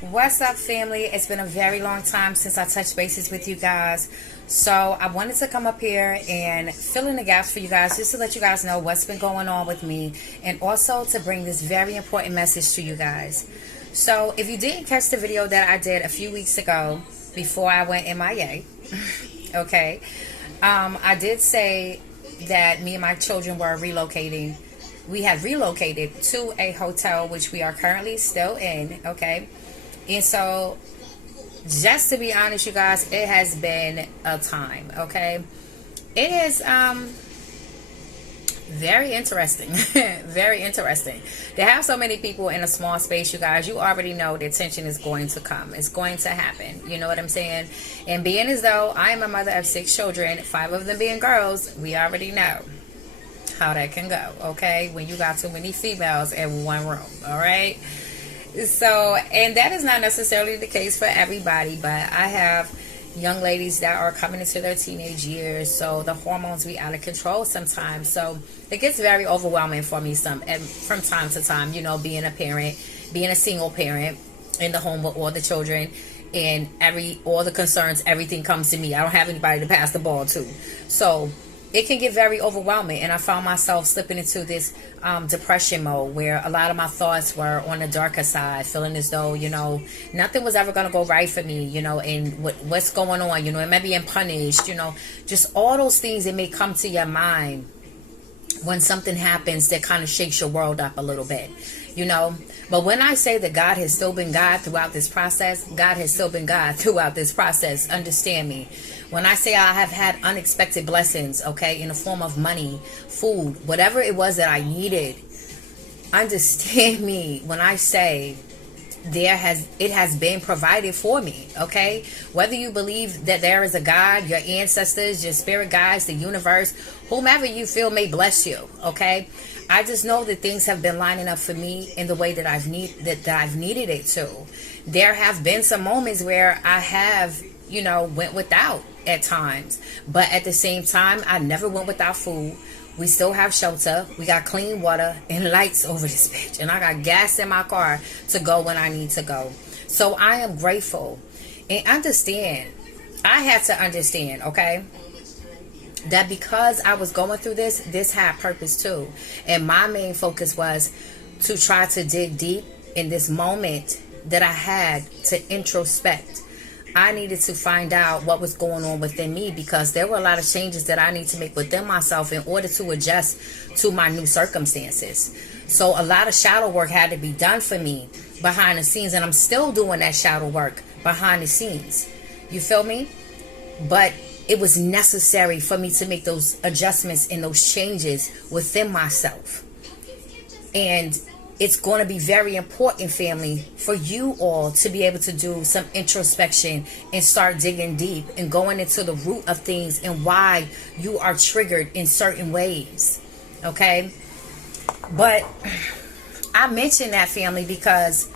What's up, family? It's been a very long time since I touched bases with you guys. So I wanted to come up here and fill in the gaps for you guys, just to let you guys know what's been going on with me, and also to bring this very important message to you guys. So if you didn't catch the video that I did a few weeks ago before I went MIA, okay, I did say that me and my children were relocating. We had relocated to a hotel, which we are currently still in, okay? And so, just to be honest, you guys, it has been a time, okay? It is very interesting. Very interesting. To have so many people in a small space, you guys, you already know the tension is going to come. It's going to happen. You know what I'm saying? And being as though I am a mother of 6 children, 5 of them being girls, we already know how that can go, okay? When you got too many females in one room, all right? So, and that is not necessarily the case for everybody, but I have young ladies that are coming into their teenage years, so the hormones be out of control sometimes. So it gets very overwhelming for me from time to time, you know, being a parent, being a single parent in the home with all the children, and all the concerns, everything comes to me. I don't have anybody to pass the ball to. So it can get very overwhelming, and I found myself slipping into this depression mode where a lot of my thoughts were on the darker side, feeling as though, you know, nothing was ever going to go right for me, you know, and what's going on, you know, am I being punished, you know, just all those things that may come to your mind when something happens that kind of shakes your world up a little bit, you know. But when I say that God has still been God throughout this process, God has still been God throughout this process. Understand me. When I say I have had unexpected blessings, okay, in the form of money, food, whatever it was that I needed, understand me when I say it has been provided for me, okay? Whether you believe that there is a God, your ancestors, your spirit guides, the universe, whomever you feel may bless you, okay? I just know that things have been lining up for me in the way that I've needed it to. There have been some moments where I have, you know, went without at times, but at the same time, I never went without food. We still have shelter. We got clean water and lights over this bitch. And I got gas in my car to go when I need to go. So I am grateful. And understand, I had to understand, okay, that because I was going through this had purpose too. And my main focus was to try to dig deep in this moment that I had to introspect. I needed to find out what was going on within me, because there were a lot of changes that I need to make within myself in order to adjust to my new circumstances. So a lot of shadow work had to be done for me behind the scenes, and I'm still doing that shadow work behind the scenes. You feel me? But it was necessary for me to make those adjustments and those changes within myself. And it's going to be very important, family, for you all to be able to do some introspection and start digging deep and going into the root of things and why you are triggered in certain ways. Okay? But I mention that, family, because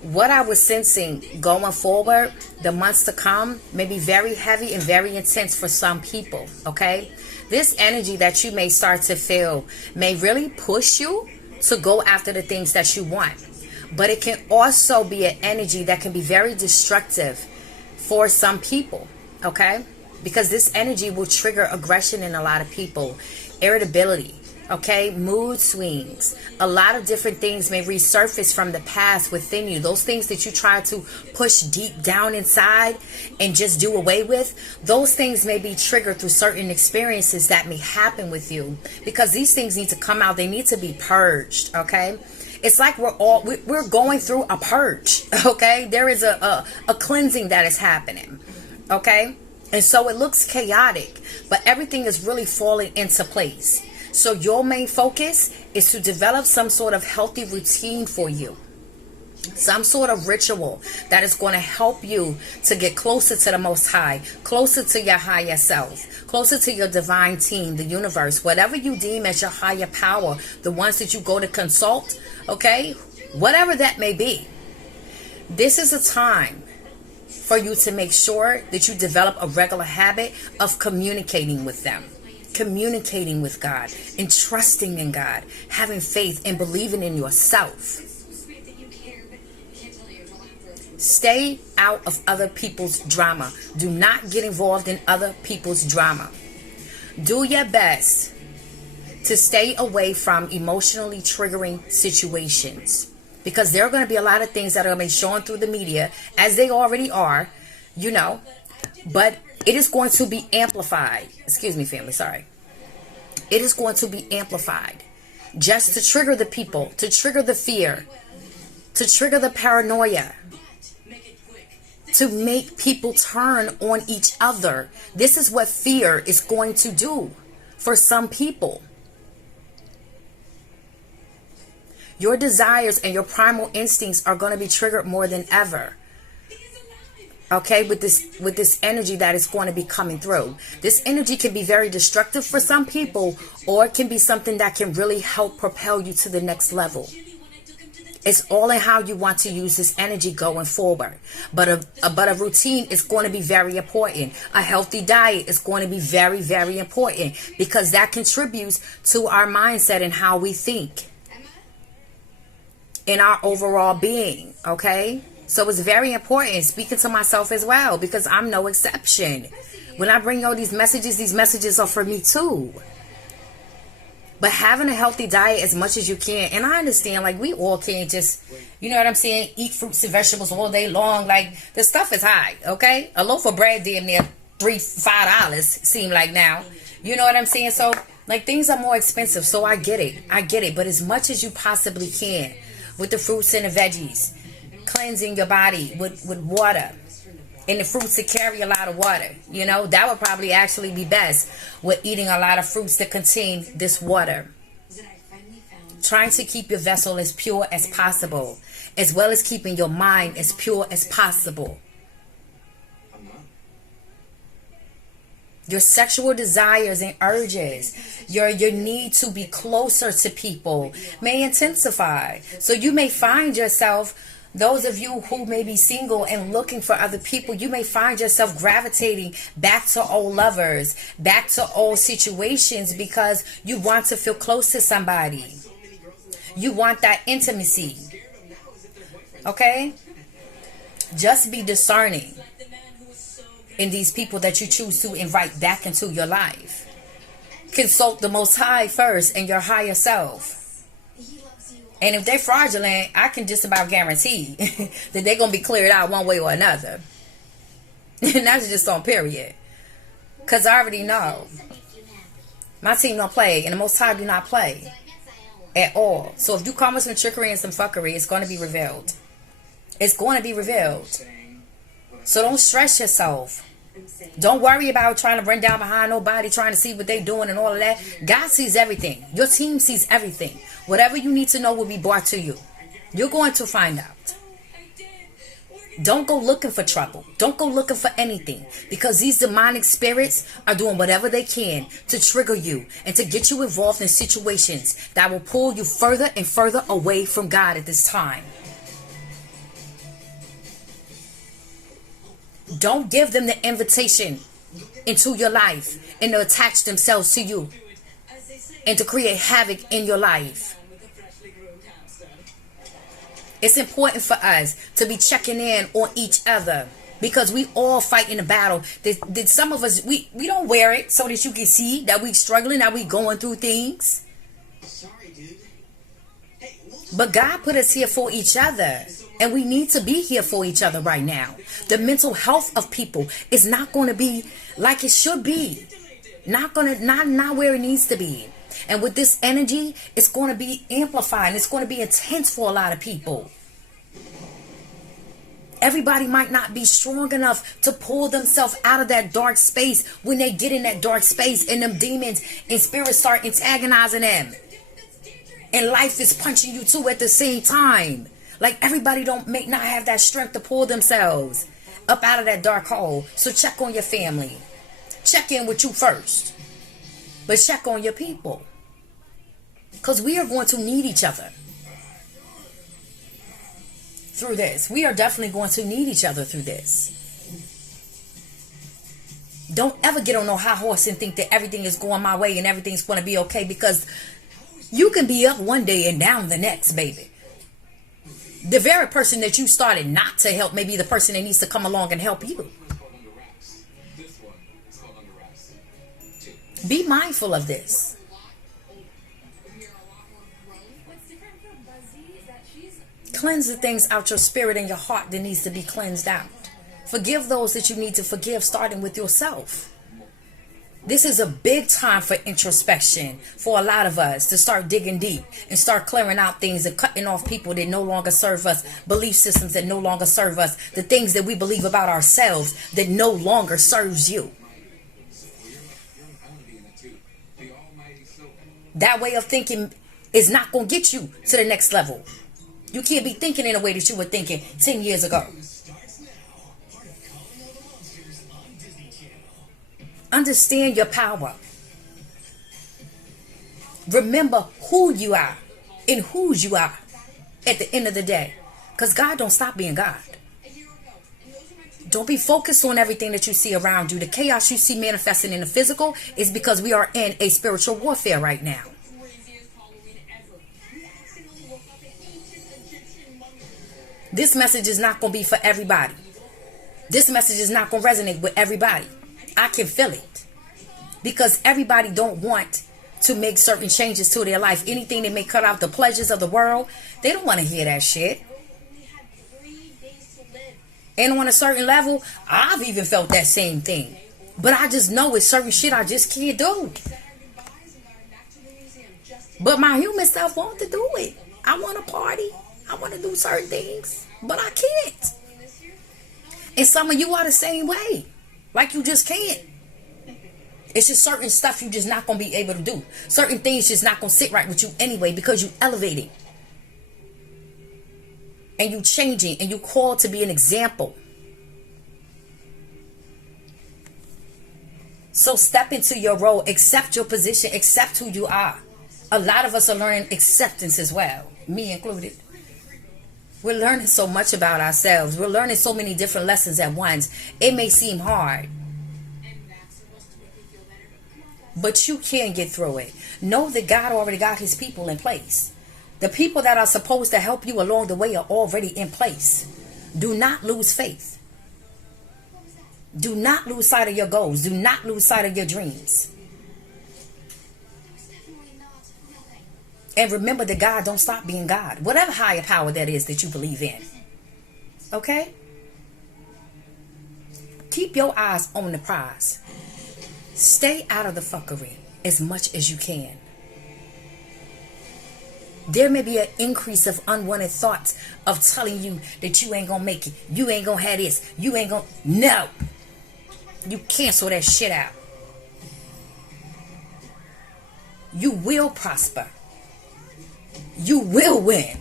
what I was sensing going forward, the months to come, may be very heavy and very intense for some people. Okay? This energy that you may start to feel may really push you to go after the things that you want. But it can also be an energy that can be very destructive for some people, okay? Because this energy will trigger aggression in a lot of people, irritability, okay, mood swings. A lot of different things may resurface from the past within you. Those things that you try to push deep down inside and just do away with, those things may be triggered through certain experiences that may happen with you, because these things need to come out. They need to be purged, okay? It's like we're going through a purge, okay? There is a cleansing that is happening, okay? And so it looks chaotic, but everything is really falling into place. So your main focus is to develop some sort of healthy routine for you. Some sort of ritual that is going to help you to get closer to the Most High, closer to your higher self, closer to your divine team, the universe, whatever you deem as your higher power, the ones that you go to consult, okay? Whatever that may be. This is a time for you to make sure that you develop a regular habit of communicating with them. Communicating with God and trusting in God, having faith and believing in yourself. Stay out of other people's drama. Do not get involved in other people's drama. Do your best to stay away from emotionally triggering situations, because there are going to be a lot of things that are going to be shown through the media, as they already are, you know, but it is going to be amplified. Excuse me, family, sorry. It is going to be amplified just to trigger the people, to trigger the fear, to trigger the paranoia, to make people turn on each other. This is what fear is going to do for some people. Your desires and your primal instincts are going to be triggered more than ever. Okay, with this energy that is going to be coming through. This energy can be very destructive for some people, or it can be something that can really help propel you to the next level. It's all in how you want to use this energy going forward. But a routine is going to be very important. A healthy diet is going to be very, very important, because that contributes to our mindset and how we think in our overall being. Okay, so it's very important. Speaking to myself as well, because I'm no exception. When I bring you these messages are for me too. But having a healthy diet as much as you can. And I understand, like, we all can't just, you know what I'm saying, eat fruits and vegetables all day long. Like, the stuff is high, okay? A loaf of bread damn near $5 seem like now. You know what I'm saying? So, like, things are more expensive. So I get it. I get it. But as much as you possibly can with the fruits and the veggies, cleansing your body with water. And the fruits that carry a lot of water, you know, that would probably actually be best, with eating a lot of fruits that contain this water. Trying to keep your vessel as pure as possible, as well as keeping your mind as pure as possible. Your sexual desires and urges, your need to be closer to people may intensify. So you may find yourself, those of you who may be single and looking for other people, you may find yourself gravitating back to old lovers, back to old situations, because you want to feel close to somebody. You want that intimacy. Okay? Just be discerning in these people that you choose to invite back into your life. Consult the Most High first and your higher self. And if they're fraudulent, I can just about guarantee that they're going to be cleared out one way or another. And that's just on period. Because I already know. My team don't play, and the Most High do not play at all. So if you come with some trickery and some fuckery, it's going to be revealed. It's going to be revealed. So don't stress yourself. Don't worry about trying to run down behind nobody, trying to see what they're doing and all of that. God sees everything. Your team sees everything. Whatever you need to know will be brought to you. You're going to find out. Don't go looking for trouble. Don't go looking for anything, because these demonic spirits are doing whatever they can to trigger you and to get you involved in situations that will pull you further and further away from God at this time. Don't give them the invitation into your life and to attach themselves to you and to create havoc in your life. It's important for us to be checking in on each other, because we all fight in a battle. Some of us, we don't wear it so that you can see that we struggling, that we going through things. But God put us here for each other. And we need to be here for each other right now. The mental health of people is not going to be like it should be. Not where it needs to be. And with this energy, it's going to be amplified. It's going to be intense for a lot of people. Everybody might not be strong enough to pull themselves out of that dark space when they get in that dark space and them demons and spirits start antagonizing them. And life is punching you too at the same time. Like, everybody may not have that strength to pull themselves up out of that dark hole. So check on your family. Check in with you first. But check on your people. Because we are going to need each other through this. We are definitely going to need each other through this. Don't ever get on no high horse and think that everything is going my way and everything's going to be okay, because you can be up one day and down the next, baby. The very person that you started not to help may be the person that needs to come along and help you. Be mindful of this. Cleanse the things out your spirit and your heart that needs to be cleansed out. Forgive those that you need to forgive, starting with yourself. This is a big time for introspection for a lot of us, to start digging deep and start clearing out things and cutting off people that no longer serve us, belief systems that no longer serve us, the things that we believe about ourselves that no longer serves you. That way of thinking is not going to get you to the next level. You can't be thinking in a way that you were thinking 10 years ago. Understand your power. Remember who you are and whose you are at the end of the day. Because God don't stop being God. Don't be focused on everything that you see around you. The chaos you see manifesting in the physical is because we are in a spiritual warfare right now. This message is not going to be for everybody. This message is not going to resonate with everybody. I can feel it. Because everybody don't want to make certain changes to their life. Anything that may cut out the pleasures of the world, they don't want to hear that shit. And on a certain level, I've even felt that same thing. But I just know it's certain shit I just can't do. But my human self wants to do it. I want to party. I want to do certain things. But I can't. And some of you are the same way. Like you just can't. It's just certain stuff you just not going to be able to do. Certain things just not going to sit right with you anyway because you elevating. And you changing. And you called to be an example. So step into your role. Accept your position. Accept who you are. A lot of us are learning acceptance as well. Me included. We're learning so much about ourselves. We're learning so many different lessons at once. It may seem hard. But you can get through it. Know that God already got his people in place. The people that are supposed to help you along the way are already in place. Do not lose faith. Do not lose sight of your goals. Do not lose sight of your dreams. And remember that God don't stop being God. Whatever higher power that is that you believe in. Okay? Keep your eyes on the prize. Stay out of the fuckery as much as you can. There may be an increase of unwanted thoughts of telling you that you ain't gonna make it. You ain't gonna have this. You ain't gonna... No. You cancel that shit out. You will prosper. You will win.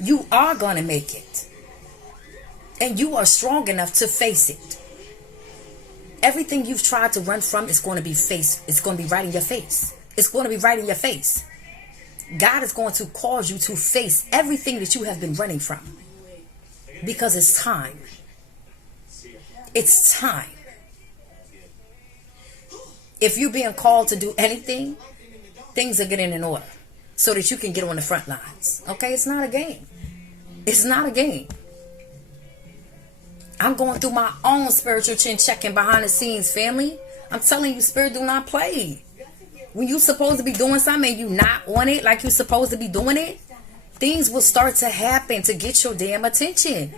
You are gonna make it. And you are strong enough to face it. Everything you've tried to run from is going to be faced. It's going to be right in your face. It's going to be right in your face. God is going to cause you to face everything that you have been running from. Because it's time. It's time. If you're being called to do anything, things are getting in order. So that you can get on the front lines. Okay? It's not a game. It's not a game. I'm going through my own spiritual chin checking behind the scenes, family. I'm telling you, spirit do not play. When you supposed to be doing something and you not on it like you supposed to be doing it, things will start to happen to get your damn attention.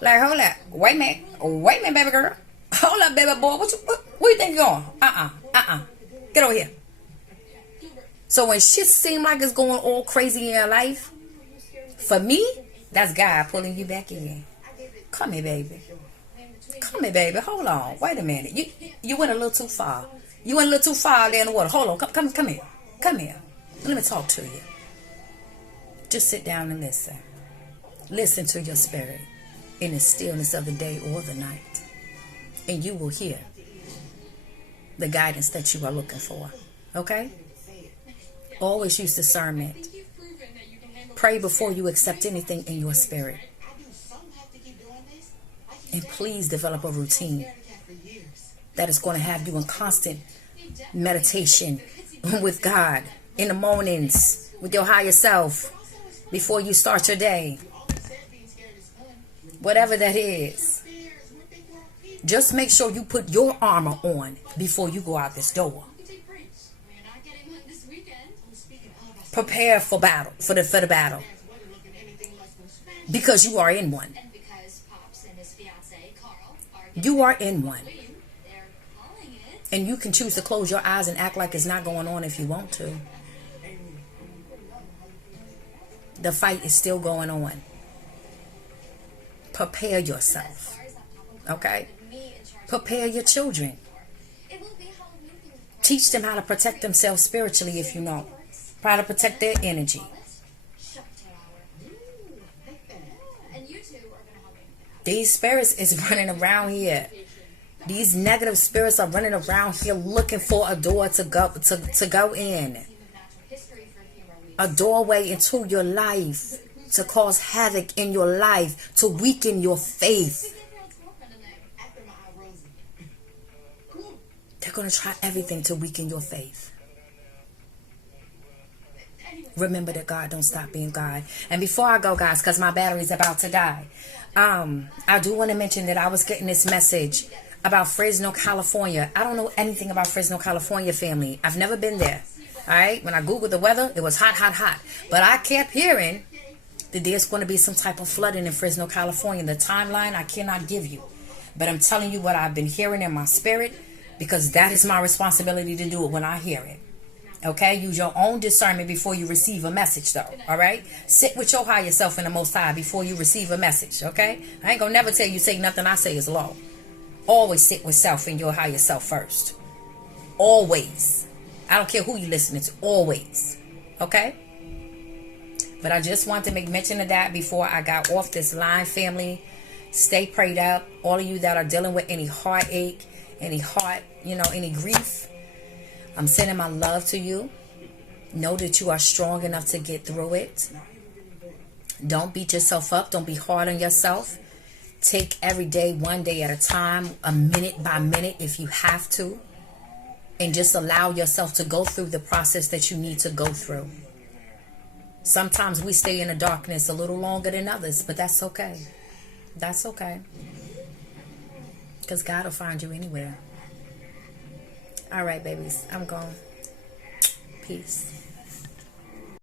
Like, hold up. Wait a minute, baby girl. Hold up, baby boy. Where you think you're going? Get over here. So when shit seem like it's going all crazy in your life, for me, that's God pulling you back in. Come here, baby. Come here, baby. Hold on. Wait a minute. You went a little too far. You went a little too far there in the water. Hold on. Come here. Come here. Let me talk to you. Just sit down and listen. Listen to your spirit in the stillness of the day or the night. And you will hear the guidance that you are looking for. Okay? Always use discernment. Pray before you accept anything in your spirit. And please develop a routine that is going to have you in constant meditation with God in the mornings, with your higher self, before you start your day. Whatever that is. Just make sure you put your armor on before you go out this door. Prepare for battle, for the battle. Because you are in one. You are in one. And you can choose to close your eyes and act like it's not going on if you want to. The fight is still going on. Prepare yourself. Okay? Prepare your children. Teach them how to protect themselves spiritually if you know. How to protect their energy. These spirits is running around here. These negative spirits are running around here looking for a door to go in. A doorway into your life. To cause havoc in your life. To weaken your faith. They're going to try everything to weaken your faith. Remember that God don't stop being God. And before I go, guys, because my battery's about to die, I do want to mention that I was getting this message about Fresno, California. I don't know anything about Fresno, California, family. I've never been there. All right? When I Googled the weather, it was hot, hot, hot. But I kept hearing that there's going to be some type of flooding in Fresno, California. The timeline I cannot give you. But I'm telling you what I've been hearing in my spirit, because that is my responsibility to do it when I hear it. Okay? Use your own discernment before you receive a message, though. All right? Sit with your higher self in the Most High before you receive a message. Okay? I ain't going to never tell you say nothing I say is low. Always sit with self and your higher self first. Always. I don't care who you listening to. Always. Okay? But I just want to make mention of that before I got off this line, family. Stay prayed up. All of you that are dealing with any heartache, any any grief, I'm sending my love to you. Know that you are strong enough to get through it. Don't beat yourself up. Don't be hard on yourself. Take every day, one day at a time, a minute by minute if you have to. And just allow yourself to go through the process that you need to go through. Sometimes we stay in the darkness a little longer than others, but that's okay. That's okay. Because God will find you anywhere. All right, babies. I'm gone. Peace.